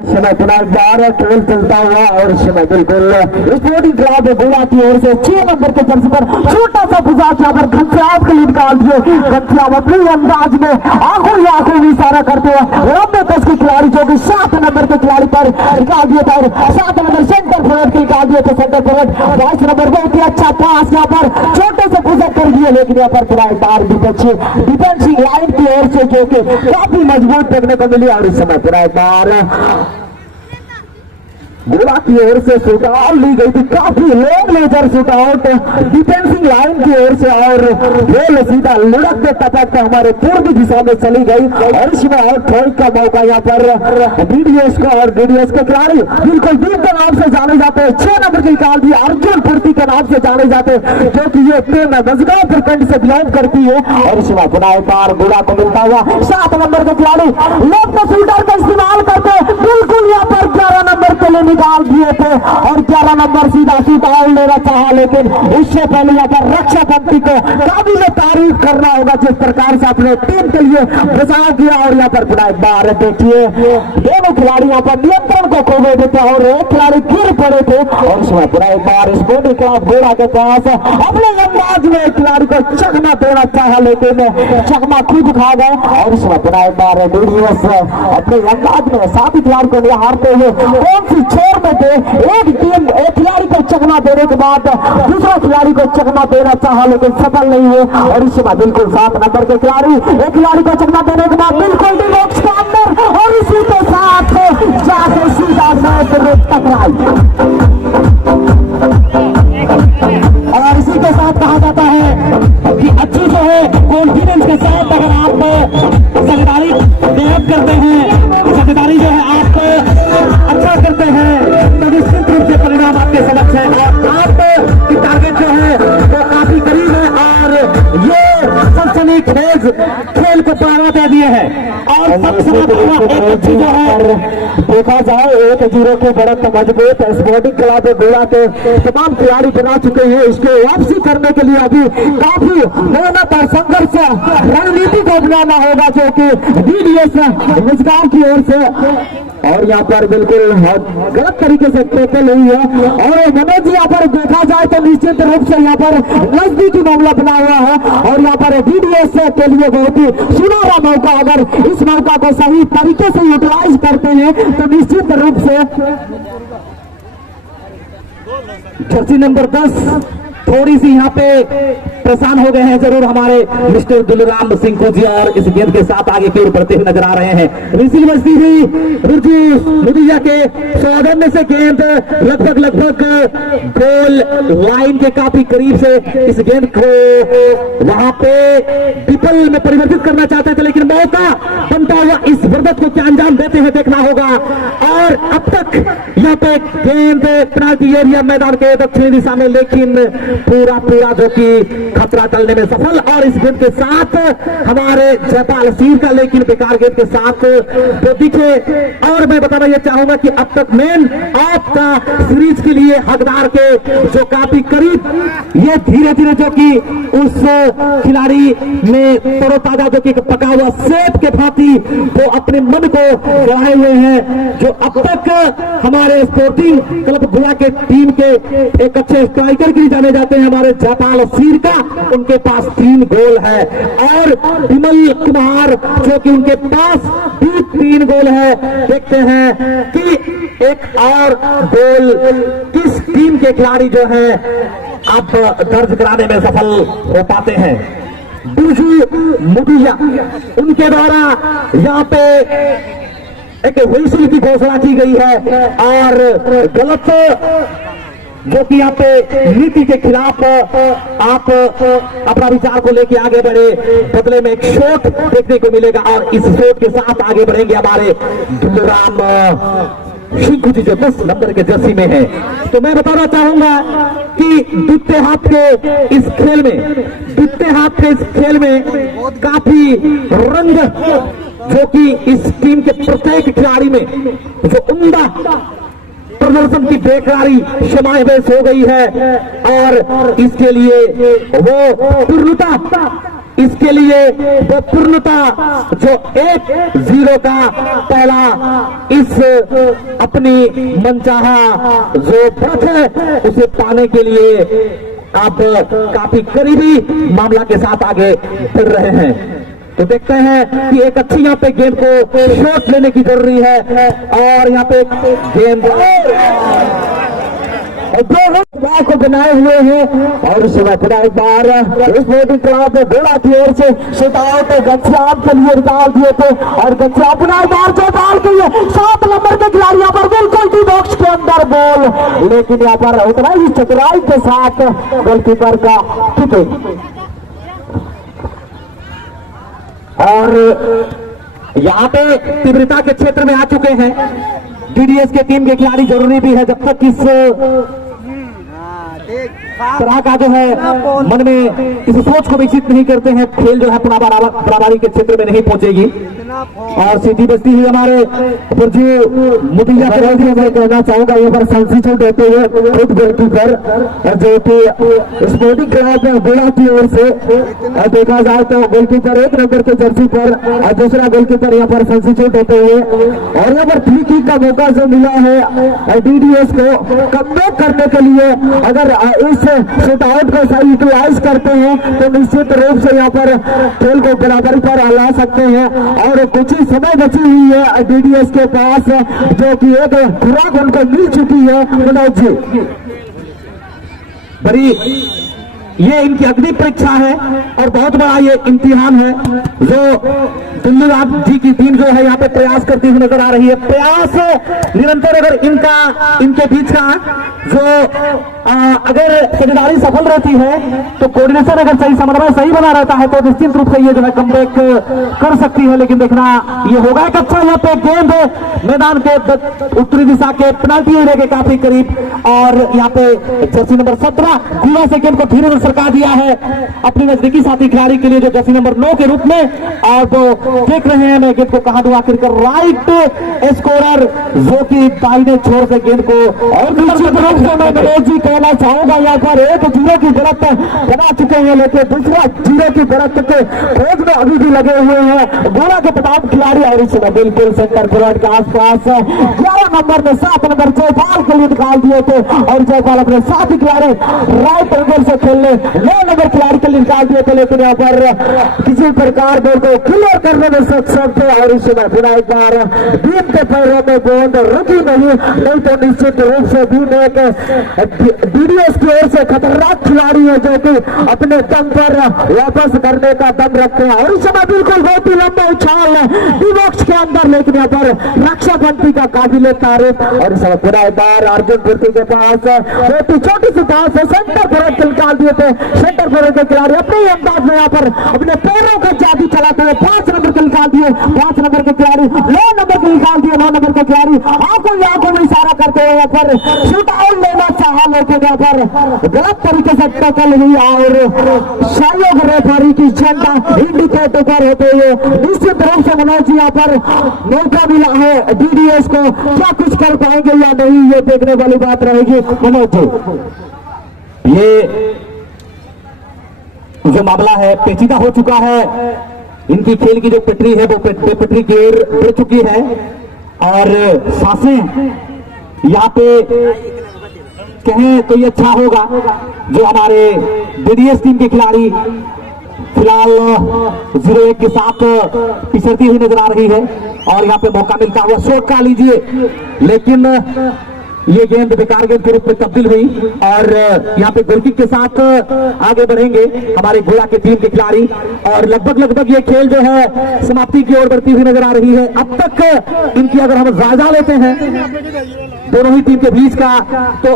समय पुनर्बार खेल चलता हुआ और समय बिल्कुल स्पोर्टिंग क्लब गोला की ओर से 6 नंबर के जर्सी पर छोटा सा गुजाक यहाँ पर घनश्याम के लिए निकाल दिए। घनश्याम अपने अंदाज में आंखों ही आंखों में इशारा करते हुए लंबे कस के खिलाड़ी जो कि 7 नंबर के खिलाड़ी पर निकाल दिए थे। 7 नंबर सेंटर फॉरवर्ड के निकाल दिए थे। सेंटर फॉरवर्ड 5 नंबर बहुत ही अच्छा पास यहाँ पर छोटे से गुजर कर दिए, लेकिन यहाँ पर पुनर्बार डिफेंसिंग लाइन की ओर से जो कि काफी मजबूत देखने को मिली। और इस समय पुनर्बार गोला की ओर से शूट आउट ली गई थी, काफी long laser shoot out defensing line की ओर से और बॉल सीधा लुढ़कते टपकते हमारे पूर्वी दिशा में चली गई। और इसमें आउट थ्रो का मौका यहाँ पर डीडीएस का और डीडीएस के खिलाड़ी बिल्कुल डीप के नाम से जाने जाते हैं। 6 नंबर की निकाल दी अर्जुन पूर्ति के नाम से जाने जाते हैं, जो कि ये टीम मजगांव प्रखंड से बिलोंग करती है। और इसमें पुनः एक बार गोला को मिलता हुआ 7 नंबर के खिलाड़ी लेफ्ट शूटर का इस्तेमाल करते बिल्कुल यहाँ पर 11 नंबर के लिए निकाल दिए थे और 11 नंबर सीधा शूट आउट लेना चाहा, लेकिन उससे पहले यहाँ पर रक्षा पंक्ति को काबिल तारीफ करना होगा जिस प्रकार से अपने टीम के लिए बचाव किया। और यहाँ पर पुनः एक बार देखिए दोनों खिलाड़ी यहाँ पर नियंत्रण को खो गए थे और एक खिलाड़ी गिर पड़े थे। और इसमें पुनः एक बार स्पोर्टिंग क्लब गोला के पास अपने अंदाज में एक खिलाड़ी को चकमा देना चाहा, लेकिन चकमा खुद खा गए। और इसमें पुनः एक बार अपने अंदाज में साथी खिलाड़ी को हारते हुए कौन सी छोर में थे। एक टीम एक खिलाड़ी को चकमा देने के बाद दूसरा खिलाड़ी को चकमा देना चाहा, लेकिन सफल नहीं हुए। और इस समय बिल्कुल 7 नंबर के खिलाड़ी एक खिलाड़ी को चकमा देने के बाद बिल्कुल डिबॉक्स के अंदर और इसी के साथ जाके सीधा मैच में टकराई। और इसी के साथ कहा जाता है कि अच्छी जो है कॉन्फिडेंस के साथ अगर आप साझेदारी नियत करते हैं, साझेदारी जो है आप अच्छा करते हैं तो निश्चित रूप से परिणाम आपके समक्ष है। और आपकी टारगेट जो है वो काफी करीब है और ये सनसनीखेज खेल को बढ़ावा दे दिए हैं। और एक अच्छी जो है देखा जाए 1-0 के बढ़त मजबूत स्पोर्टिंग क्लब गोला के तमाम खिलाड़ी बना चुके हैं। इसको वापसी करने के लिए अभी काफी मेहनत और संघर्ष रणनीति को अपनाना होगा, जो कि डीडीएस मजगांव की ओर से। और यहाँ पर बिल्कुल गलत तरीके से टैकल हुई है। और मनोज जी यहाँ पर देखा जाए तो निश्चित रूप से यहाँ पर नजदीकी मामला बना हुआ है और यहाँ पर डीडीएस के लिए बहुत ही सुनहरा मौका, अगर इस मौका को सही तरीके से यूटिलाइज करते हैं तो निश्चित रूप से जर्सी नंबर 10 थोड़ी सी यहाँ पे परेशान हो गए हैं जरूर हमारे मिस्टर दुलराम सिंह जी, और इस गेंद के साथ आगे की ओर बढ़ते हुए नजर आ रहे हैं। रिसीव बजती हुई रुजिया के स्वागत में से गेंद लगभग गोल लाइन के काफी करीब से इस गेंद को वहां पे डिपल में परिवर्तित करना चाहते थे, लेकिन मौका बनता हुआ इस वर्दत को क्या अंजाम देते हैं देखना होगा। और अब तक यहाँ पे गेंद पेनाल्टी एरिया मैदान के दक्षिणी दिशा में, लेकिन पूरा जो कि खतरा टलने में सफल। और इस गेंद के साथ हमारे जयपाल सिंह का लेकिन बेकार गेंद के साथ जो दिखे। और मैं बताना यह चाहूंगा कि अब तक मैन ऑफ द सीरीज के लिए हकदार के जो काफी करीब ये धीरे जो कि उस खिलाड़ी में तरोताजा जो कि पका हुआ सेब के भांति वो अपने मन को गढ़ाए हुए हैं, जो अब तक हमारे स्पोर्टिंग क्लब गोला के टीम के एक अच्छे स्ट्राइकर के लिए जाने जाते हैं हमारे जयपाल सिंह का। उनके पास 3 गोल है और विमल कुमार जो कि उनके पास भी 3 गोल है। देखते हैं कि एक और गोल किस टीम के खिलाड़ी जो है अब दर्ज कराने में सफल हो पाते हैं। बिरजू मुदिया उनके द्वारा यहाँ पे एक व्हिसल की घोषणा की गई है और गलत जो कि यहाँ पे नीति के खिलाफ आप अपना विचार को लेके आगे बढ़े, बदले में एक शॉट देखने को मिलेगा। और इस शॉट के साथ आगे बढ़ेंगे हमारे दुलराम सिंह जी जो 10 नंबर के जर्सी में है। तो मैं बताना चाहूंगा कि द्वितीय हाथ के इस खेल में काफी रंग जो कि इस टीम के प्रत्येक खिलाड़ी में जो उम्दा प्रदर्शन की बेकरारी समावेश हो गई है और इसके लिए वो पूर्णता इसके लिए वो पूर्णता जो 1-0 का पहला इस अपनी मनचाहा जो पथ है उसे पाने के लिए आप काफी करीबी मामला के साथ आगे बढ़ रहे हैं। तो देखते हैं कि एक अच्छी यहाँ पे गेंद को शॉट लेने की जरूरी है और यहाँ पे गेंद को बनाए हुए हैं और इस समय फिर एक बार स्पोर्टिंग क्लब घोड़ा की ओर से शूटआउट गंजाम के लिए निकाल दिए थे और गंजाम अपना बार जो डाल के 7 नंबर के खिलाड़ी यहाँ पर बिल्कुल डी बॉक्स के अंदर बॉल, लेकिन यहाँ पर उतना ही चतुराई के साथ गोलकीपर का कीपिंग और यहाँ पे तीव्रता के क्षेत्र में आ चुके हैं डीडीएस के टीम के खिलाड़ी। जरूरी भी है जब तक इस तरह का जो है मन में इस सोच को विकसित नहीं करते हैं, खेल जो है पुनः बराबरी के क्षेत्र में नहीं पहुंचेगी। और सीधी बस्ती ही हमारे मुटिया मैं कहना चाहूंगा यहाँ पर सब्सिट्यूट होते हुए खुद गोलकीपर जो कि स्पोर्टिंग क्लब गोला की ओर से देखा जाए तो गोलकीपर 1 नंबर के जर्सी पर और दूसरा गोलकीपर यहाँ पर सब्सिट्यूट होते हुए और यहाँ पर फ्री किक का मौका जो मिला है डीडीएस को कमबैक करने के लिए अगर इस शूटआउट को सही यूटिलाइज करते हैं तो निश्चित रूप से यहाँ पर खेल को बराबरी पर ला सकते हैं। और कुछ ही समय बची हुई है डीडीएस के पास जो कि एक खुराक उनको मिल चुकी है। मनोज जी बड़ी ये इनकी अग्नि परीक्षा है और बहुत बड़ा ये इम्तिहान है जो दुल्लूराम जी की टीम जो है यहाँ पे प्रयास करती हुई नजर आ रही है। प्रयास निरंतर अगर इनके बीच का जो अगर साझेदारी सफल रहती है तो कोऑर्डिनेशन अगर सही समन्वय सही बना रहता है तो निश्चित रूप से ये जो है कमबैक कर सकती है। लेकिन देखना ये होगा एक अच्छा यहाँ पे गेंद मैदान के उत्तरी दिशा के पेनाल्टी एरिया के काफी करीब और यहाँ पे जर्सी नंबर 17 गुना से गेंद को धीरे धीरे सरका दिया है अपनी नजदीकी साथी खिलाड़ी के लिए जो जर्सी नंबर 9 के रूप में और वो देख रहे हैं मैं गेंद को कहां दूं आखिरकार राइट स्कोरर जो कि दाहिने छोर से गेंद को और मैं जी कहना चाहूंगा यहाँ पर 1-0 की बढ़त बना चुके हैं लेकिन दूसरा 0 की बढ़त के खोज में अभी भी लगे हुए हैं गोला के प्रताप खिलाड़ी और इस समय बिल्कुल सेंटर फॉरवर्ड के आसपास 11 नंबर में 7 नंबर जयपाल के लिए निकाल दिए थे और जयपाल अपने साथी खिलाड़ी राइट एंगल से खेलने 9 नंबर खिलाड़ी के लिए निकाल दिए थे लेकिन यहाँ पर किसी प्रकार बॉल को क्लियर करने में सक्षम थे और इस समय फिर एक बार बीम के पैरों में गेंद रुकी नहीं तो निश्चित रूप से बीम एक डीडीएस की ओर से खतरनाक खिलाड़ी है जो कि अपने दम पर वापस करने का दम रखते हैं और इस समय बिल्कुल बहुत ही लंबा उछाल डी बॉक्स के अंदर लेकिन यहाँ पर रक्षा बंदी का काबिल तारीफ और इस समय पूरा बार अर्जुन पूर्ति के पास बहुत ही छोटी सी पास है सेंटर फॉरवर्ड निकाल दिए थे सेंटर फॉरवर्ड के खिलाड़ी अपने ही अंदाज में यहाँ पर अपने पैरों को जादू चलाते हुए 5 नंबर के निकाल दिए 5 नंबर के खिलाड़ी 9 नंबर के निकाल दिए 9 नंबर के खिलाड़ी आंखों में इशारा करते हुए यहाँ पर शूट आउट लेना चाहा लेकिन यहाँ पर गलत तरीके से टैकल हुई और सहयोग रेफरी की झंडा इंडिकेटर पर होते हुए निश्चित रूप से मनोज जी यहाँ पर मौका मिला है डीडीएस को क्या कुछ कर पाएंगे या नहीं ये देखने वाली बात रहेगी। मनोज जी ये जो मामला है पेचीदा हो चुका है इनकी खेल की जो पटरी है वो पटरी की ओर बढ़ चुकी है और सांसें यहाँ पे कहें तो ये अच्छा होगा जो हमारे डीडीएस टीम के खिलाड़ी फिलहाल 0-1 के साथ पिछड़ती हुई नजर आ रही है और यहाँ पे मौका मिलता हुआ शॉट का लीजिए लेकिन ये गेंद बेकार गेंद के रूप में तब्दील हुई और यहाँ पे गोलकीक के साथ आगे बढ़ेंगे हमारे गोला के टीम के खिलाड़ी और लगभग ये खेल जो है समाप्ति की ओर बढ़ती हुई नजर आ रही है। अब तक इनकी अगर हम जायजा लेते हैं दोनों ही टीम के बीच का तो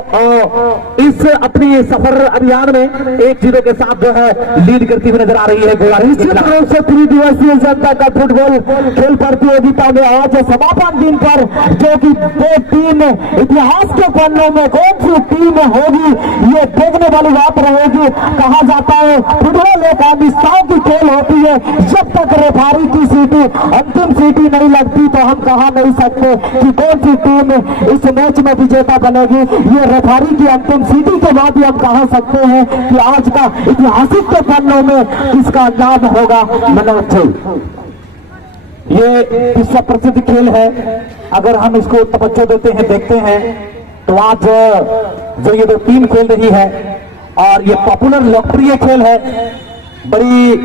इस अपने सफर अभियान में 1-0 के साथ जो है लीड करती हुई नजर आ रही है गोला। निश्चित रूप से 3 दिवसीय जनता का फुटबॉल खेल प्रतियोगिता में आज समापन दिन पर जो कि 2 टीम इतिहास के पन्नों में कौन सी टीम होगी ये देखने वाली बात रहेगी। कहा जाता है फुटबॉल एक आमिस्ताओं की खेल होती इसलिए जब तक रेफारी की सीटी अंतिम सीटी नहीं लगती तो हम कहा नहीं सकते कि कौन सी टीम इस मैच में विजेता बनेगी। ये रेफारी की अंतिम सीटी के बाद ही हम कहा सकते हैं कि आज का ऐतिहासिक के पन्नों में इसका नाम होगा मनोज जी। ये विश्व प्रसिद्ध खेल है, अगर हम इसको तवज्जो देते हैं, देखते हैं तो आज जो ये दो टीम खेल रही है और ये पॉपुलर लोकप्रिय खेल है, बड़ी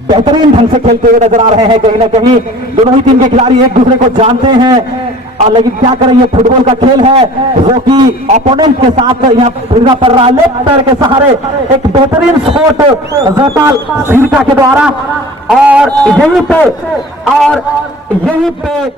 बेहतरीन ढंग से खेलते हुए नजर आ रहे हैं। कहीं ना कहीं दोनों ही टीम के खिलाड़ी एक दूसरे को जानते हैं और लेकिन क्या करें, ये फुटबॉल का खेल है जो कि ओपोनेंट के साथ यहाँ भिड़ना पड़ रहा है। लेफ्ट पैर के सहारे एक बेहतरीन शॉट जयपाल सिरका के द्वारा और यहीं पे